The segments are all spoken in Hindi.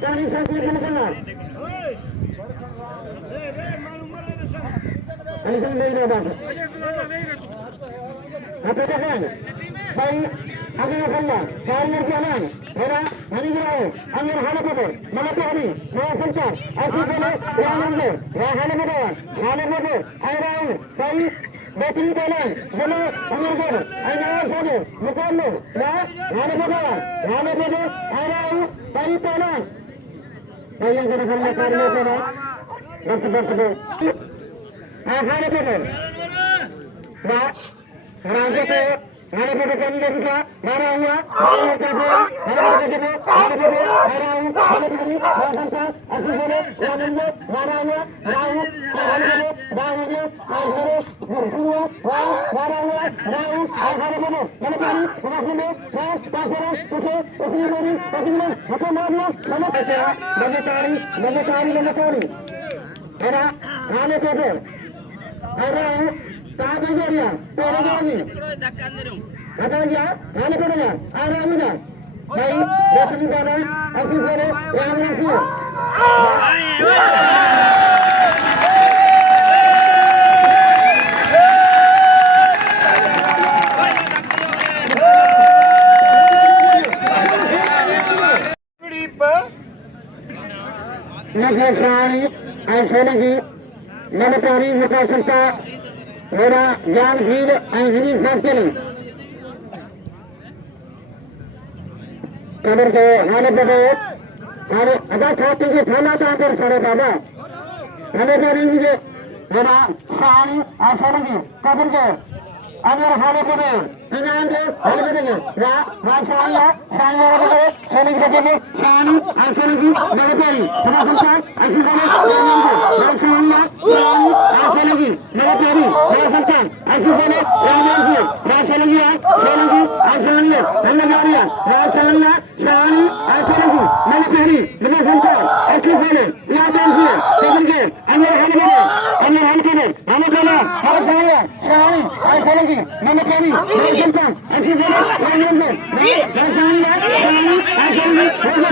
Dari sakit mengenal. Alisan Beyna Bata. Apa katakan? Saya akan apa? Karena jalan. Era hari berau. Amir Halapator. Malapari. Mahasanta. Aku boleh. Rahamle. Rahalapator. Halapator. Airau. Saya bateri jalan. Boleh. Amir boleh. Airau saja. Mukamu. Halapator. Halapator. Airau. Saya jalan. Saya yang kena karena apa? Bersebar-sebar. Halapator. Raja tu, hari pada kami dah bisa, marah huआ, marah kapu, marah kapu, marah hari, bahasa, aku boleh, wanita, marah huआ, rahu, berhuआ, marah huआ, rahu, hari pada, mana kali, mana pasar, usi mari, apa mahu, mana kali, era, hari kapu, rahu. Tahu dia, orang lagi. Ada dia, mana pun dia, ada dia. Baik, dasar mana, aku boleh, yang mana sih? Negeri Sari, ऐसे लगी, मनकारी मुकाशंता मेरा जान भीड़ ऐसी फैसले कमर के हाले पे अरे अदा खाते के थाना चाहते सारे बाबा हमें करी मुझे मेरा सानी ऐसा लगी कमर के अगर हाले पे इनाम के हाले पे माशाअल्लाह सानी वाले पे सोने के जगह सानी ऐसा लगी मेरे प्यारी हमारा संसार ऐसी बने माशाअल्लाह सानी ऐसा लगी मेरे प्यारी हमारा संसार ऐसी बने माशाअल्लाह माशाअल्लाह हमने जानिया माशाअल्लाह सानी ऐसा लगी मेरे प्यारी मेरे संसार ऐसी बने याद रखिए कमर के अंदर हाले पे हमें बोला हर सानी ऐसा लगी मैंने प्यारी मेरे संसार ऐसी बने माशाअल्लाह सानी ऐसा लगी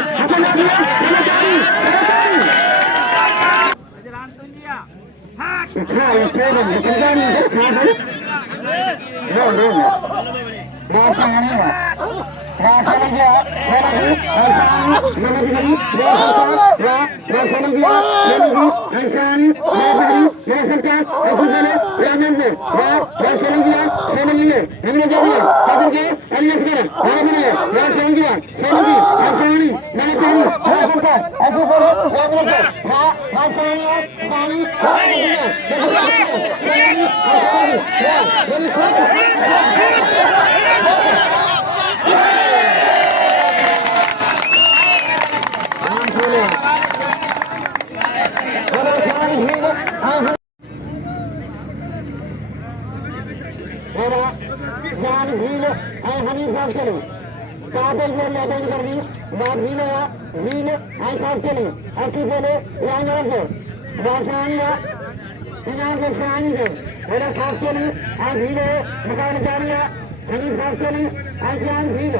जान भील हनी साफ चले कागज में लैंड कर दी ना भील साफ चले अच्छी चले यहाँ से रासायनिक इनाम के सानी से मेरा साफ चली भील मकान जानिया हनी साफ चली जान भील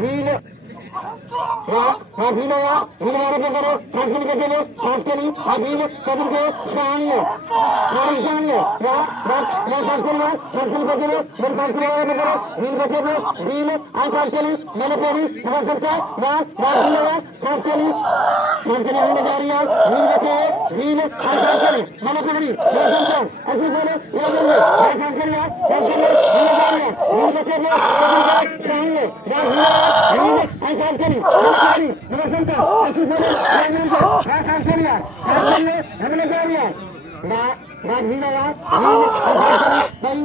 भील भील हमारे पे करो फैसल के चलो साफ चली भील कदम के सानी मेरी सानी मैं साफ चलूँगा फैसल के चलो मेरे साफ चलूँगा मैं करो भील बचे पे भील साफ चली मैंने पेरी समझ सकता है मैं भील साफ चली होने जा रही है भील बचे भील साफ चली मैंने पेरी मैं समझता हूँ ऐसे बोले ये बोले मैं साफ चल रहा भील बचे पे सानी साफ चली मेरा संता ऐसी बोले साफ चलिए हमने जा रही है भील आया भाई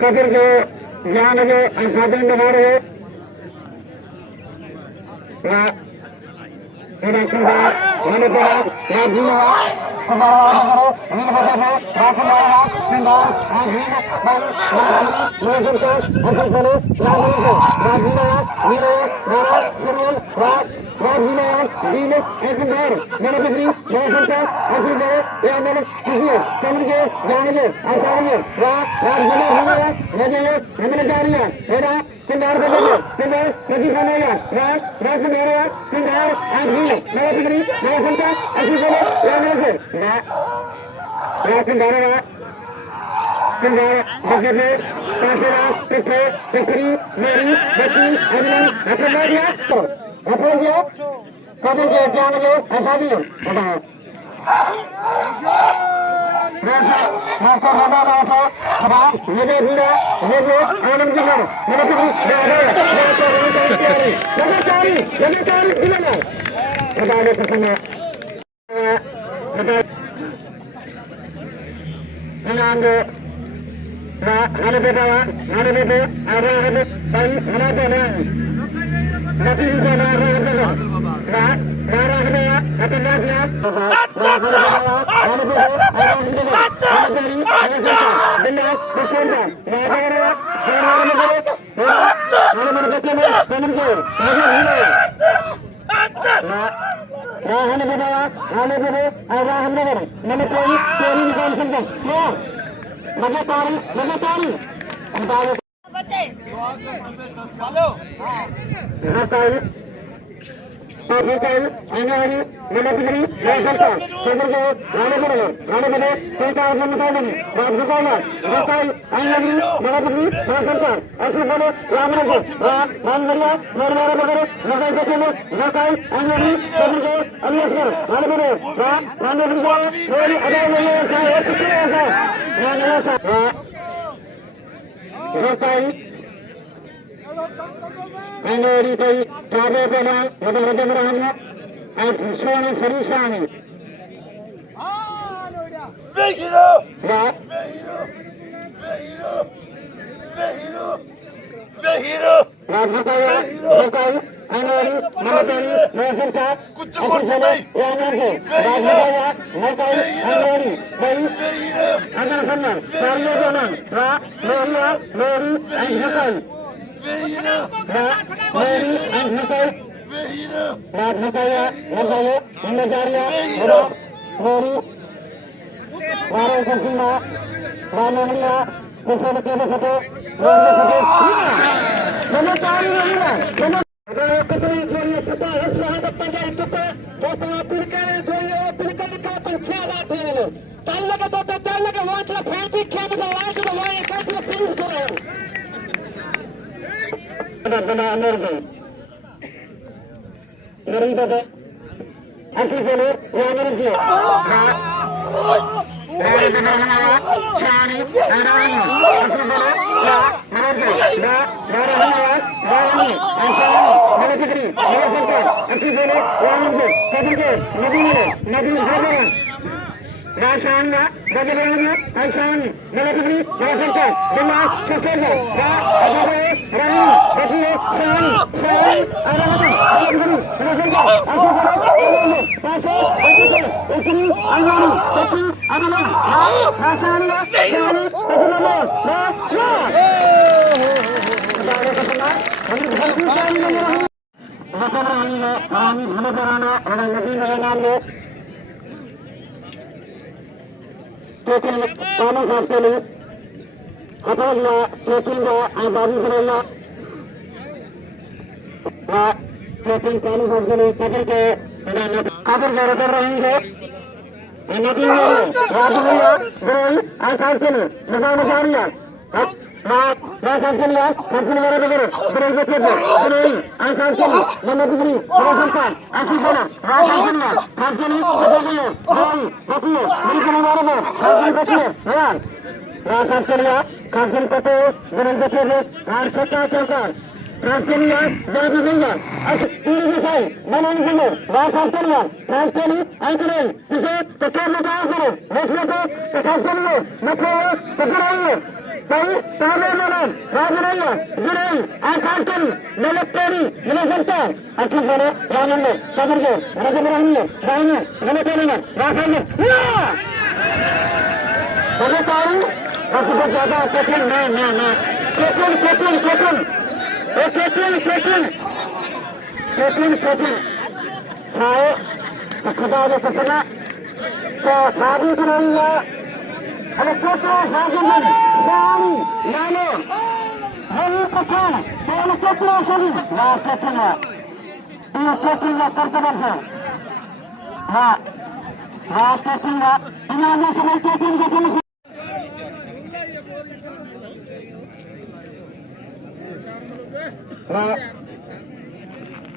कदर जो जान जो साधन हमारे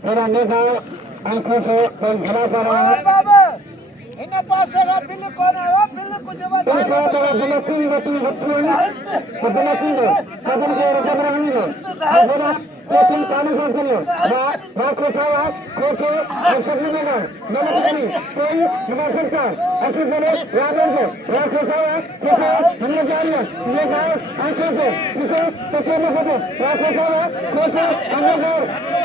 मेरा नेता आंखों से कोई भला कर रहा है इन्हें पास से बिल्ली कौन है वो बिल्ली को जवाब दे तो बिलकुल बच्ची बच्ची है तो बिलकुल सदन के रजब रही है मेरा कोचिंग पानी से चलो मैं खोसा खोसे सभी में मैंने कही कोई मुनासिब का ऐसे बोले यादों को मैं खोसा खोसे हमने जानिए ये गाँव आंखों से इसे पीछे में खोसे मैं खोसा खोसे हमने गाँव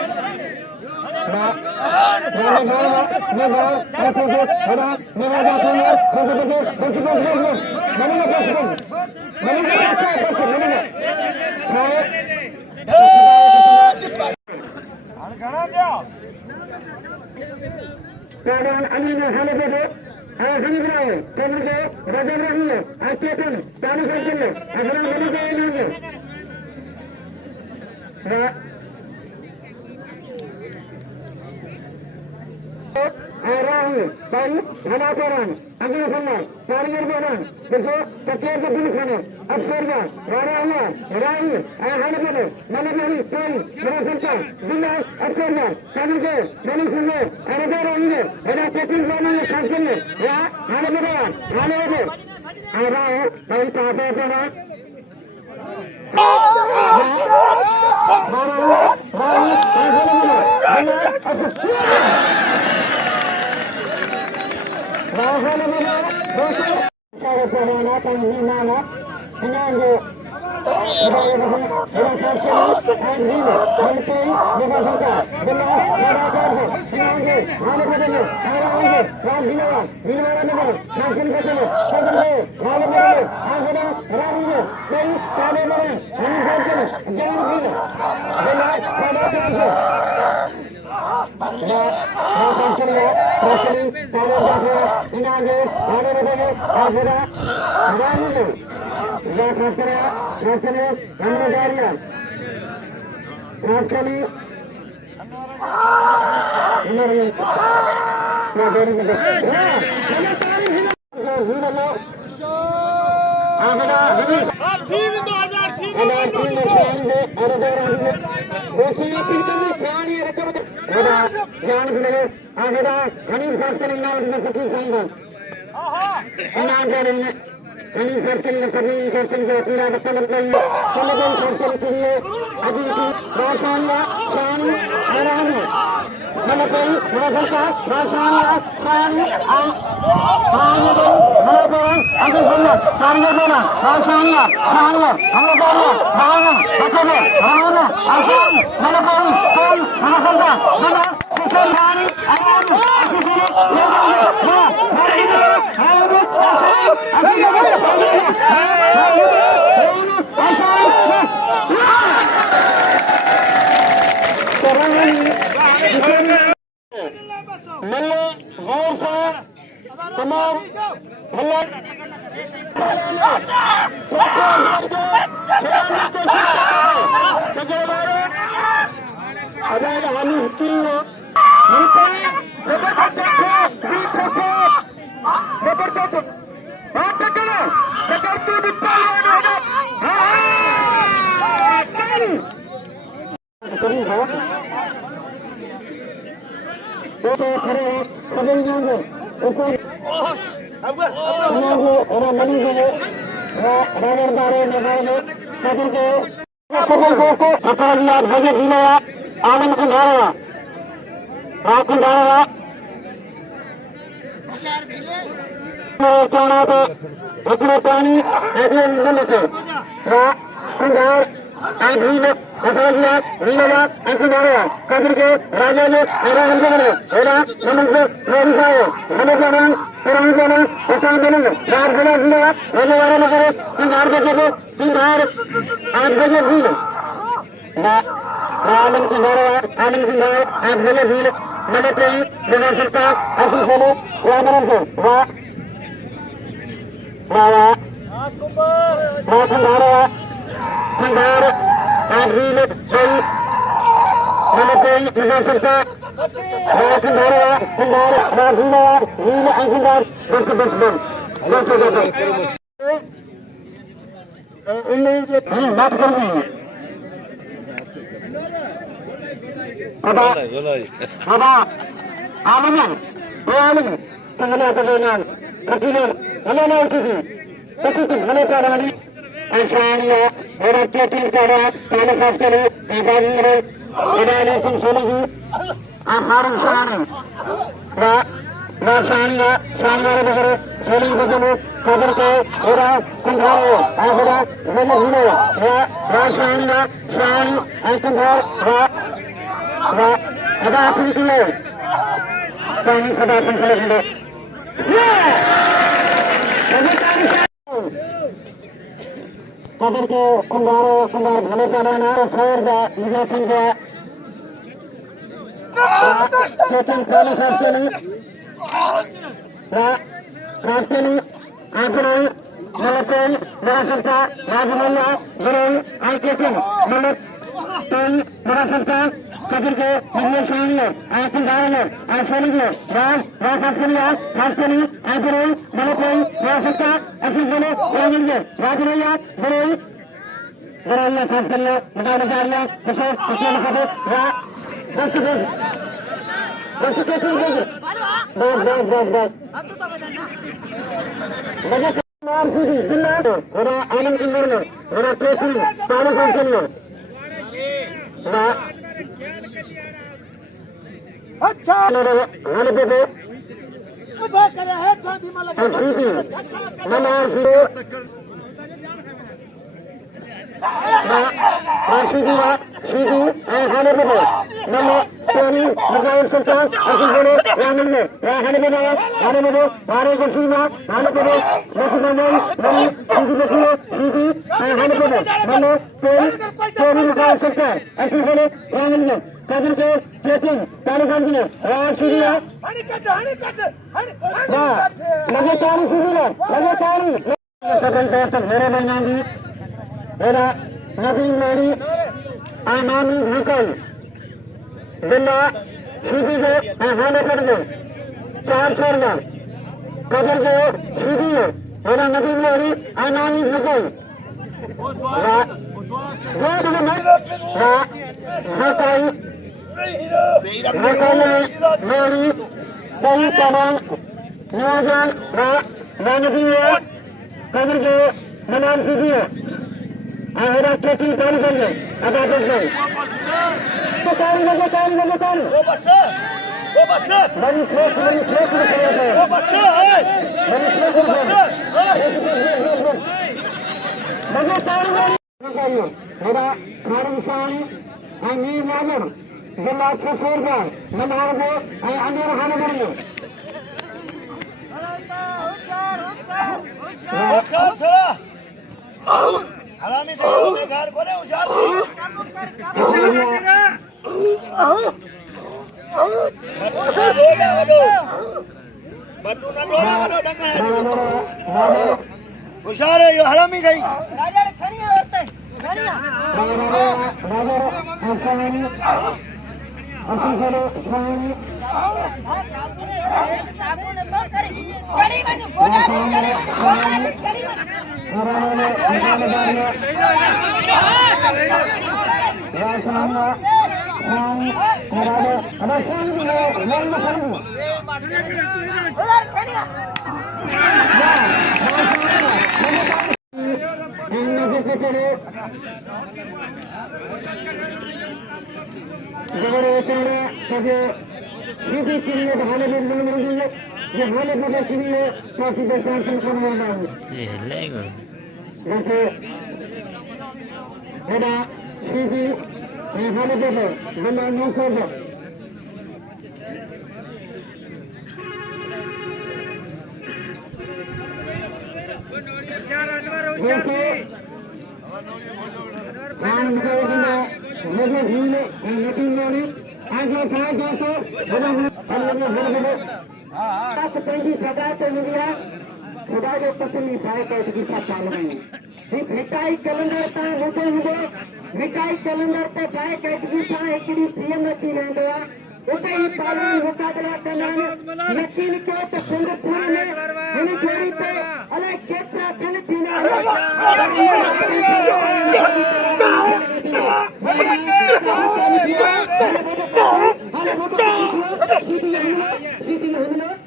जबरदस्त टक्कर तू भी आनंद कुंडारा अपने पानी कुंडार कदर के राजा ने आनंद कुमार आनंद कुमार आप बोले भीड़ मैंने प्रेम बिना सकता ऐसी बोले रामन को वाह वाह वाह कुमार कुमार आप भीड़ सही मैंने प्रेम बिना सकता वाह कुमार कुमार वाह भीड़ कुमार बस बस बस बस बात करेंगे Aba, alaman, alaman, tengah kebenaran, kebenaran, mana itu? Mana keadaan? Asalnya orang tertinggal keadaan, mana keadaan? Keadaan ini sungguh aharan sana. Nasanya, sana begitu, saling begitu, kader ke orang kembali, akhirnya mana ini? Nasanya, sana, kembali, ada apa itu? Kami ada apa itu? Kader ke kembali, mana keadaan? Saya dah menjadi Ketan kalau kasteni, kasteni, akhirnya melakukan merasa rajamnya beri akhirnya melakukan merasa kader ke menyesali, akhirnya asalnya kasteni, akhirnya melakukan merasa akhirnya orangnya rajamnya beri beraya kasteni, mengajarnya besar kecil kader बस कैसे आनंद कुमार पानी function nothing money, I'm on vehicle. Villa, CD, and Hanakardo, charge for them. Cover the CD, and nothing money, I'm on vehicle. Go to the next. Hakai, Mary, Kai Kaman, Nogan, Vanavia, cover the Manan CD. Ahora tracking पानी कर ले, अब आप देख लो। तो काम लगे। वो बस है। बड़ी स्लोक है। वो बस है। बड़ी स्लोक है। लगे काम लगे। मेरा खारमसान, अमीर मालूम, जिला छसूर का, मनाओगे, अमीर खाने करेंगे। हरामी देखो घर बोले उजाड़ होशियार है यो हरामी गई राजा ने खड़ी है औरतें खड़ी है खुदा जो पसंद पाए कैटगी चालू मिठाई कैलेंडर तां रुके हुंदो मिठाई कैलेंडर ते पाए कैटगी सां हिकड़ी सीएम अची वेंदो आहे उते ही पालवी मुकाबला कंदा आहिनि यकीन कयो त सिंगापुर में हिन जोड़ी ते अलाए केतिरा बिल थींदा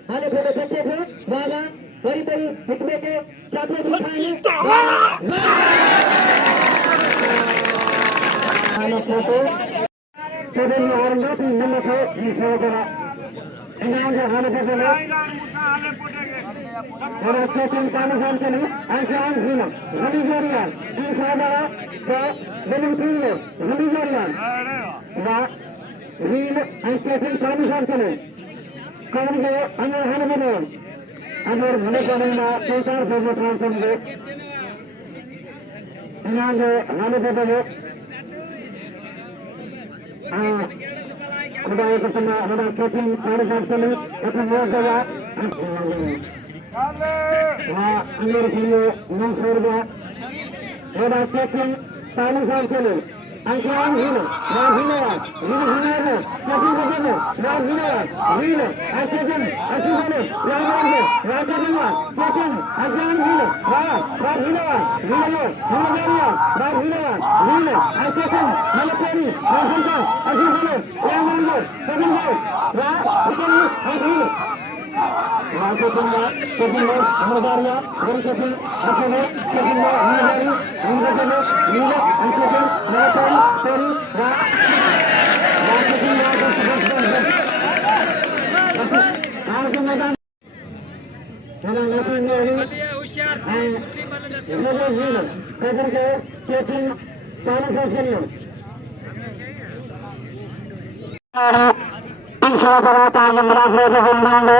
हाले बोलो बच्चे थे वाला वरी वरी हिकबे के चापे दिखाने हाले फोटो तेरे में और ना भी नमक है इसको जरा इनाम से हाले पे बोलो और अच्छे से इंसान के लिए आसान होना हमी जोड़ियां इंशाल्लाह तो बिल्कुल ठीक है हमी जोड़ियां वाह रील अच्छे से इंसान के लिए कौन जो अन्य हाल में अगर भले करेंगे संसार से जो काम करेंगे इनाम जो हाल पे बोलो खुदा के समय हमारा कोचिंग सारे साथ चले अपने मोड़ देगा हाँ अंदर के लिए 900 रुपया हमारा कोचिंग सारे साथ चले आसान हीरो राजीनावा हीरो कोचिंग को देने राजीनावा हीरो आसान आसान राजीनावा कोचिंग आसान हीरो राजीनावा हीरो राजीनावा हीरो आसान मलपेरी राजीनावा आसान राजीनावा कोचिंग हीरो राजकुमार कोचिंग हमारा कोचिंग अकेले कोचिंग हीरो हीरो आसान मलपेरी तेरी राजकुमार आज के मैदान चला लेकिन होशियार हीरो कदर के कोचिंग चालू से चलिए इंशाअल्लाह ताला मुराद से बोलेंगे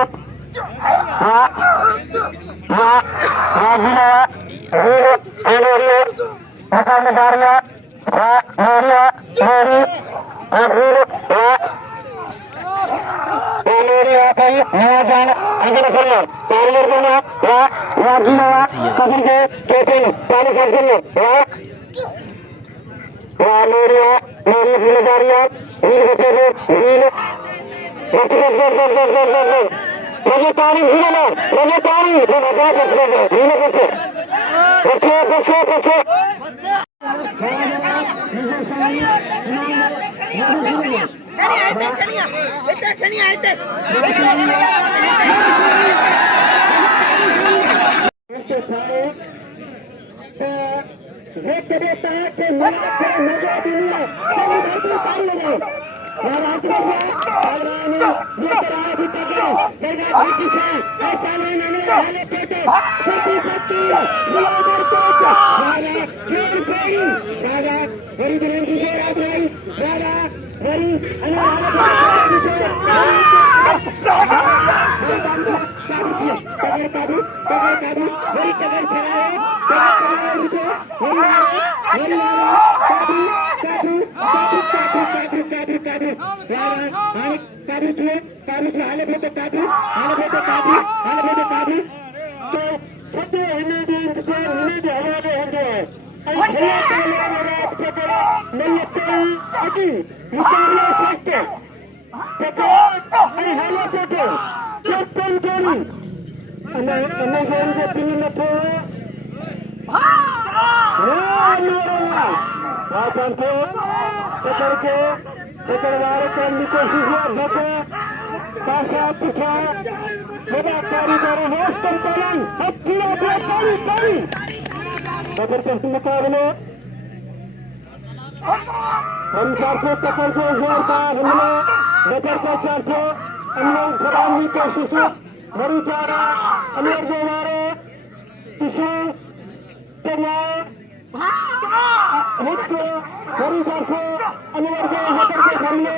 मुकाबले हम 400 टक्कर के जोर का हमले लेकर के 400 हमने छुड़ाने की कोशिश मरी चारा अमीर जोवारे किसी तरह हिट के मरी 400 अमीर जो लेकर के हमले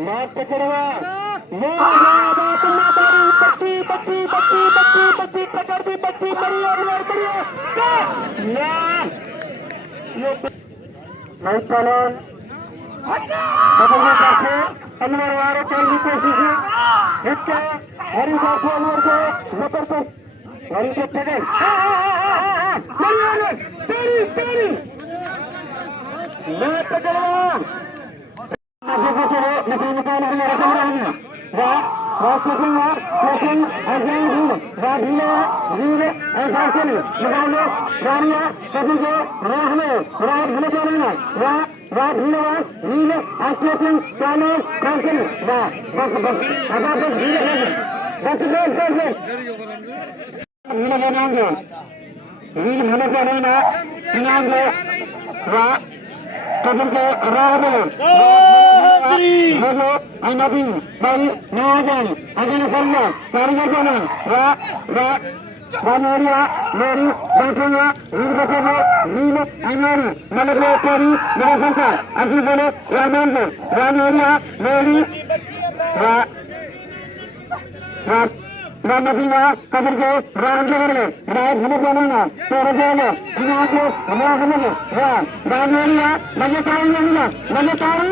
मार पकड़वा ये बात ना पारी पट्टी पट्टी पट्टी पट्टी पट्टी पकड़ दी पट्टी मरी अमीर करिए ना ये नहीं चलन अनवर वारों की कोशिश हिट के हरी जाफर अनवर को नंबर को हरी को पकड़ तेरी तेरी मैं पकड़वा मजे से मशीन निकाल के रख रहा हूं वाह कोचिंग अजय राजीव वीर ऐसा चल लगाने रानिया कभी जो राह में रात भले चलना वाह वाह धन्यवाद वीर आश्वासन चालू कांचन वाह बस बस आधा बस वीर बस वीर बनाएंगे वीर होने का नहीं ना बनाएंगे वाह कभी के राह में हेलो अनबी भाई नाजन अजन सल्ला कारीगर जाना रा रा रामोरिया मेरी बैठूंगा वीर बचेगा वीर अनवर मलक तेरी मेरा संसार अभी बोले रामन को रामोरिया मेरी रा रा रामबीना कबर के राम के बरले राय भले जाना तेरे जाने इन्हें को हमारा हमें रा रामोरिया मजे तारी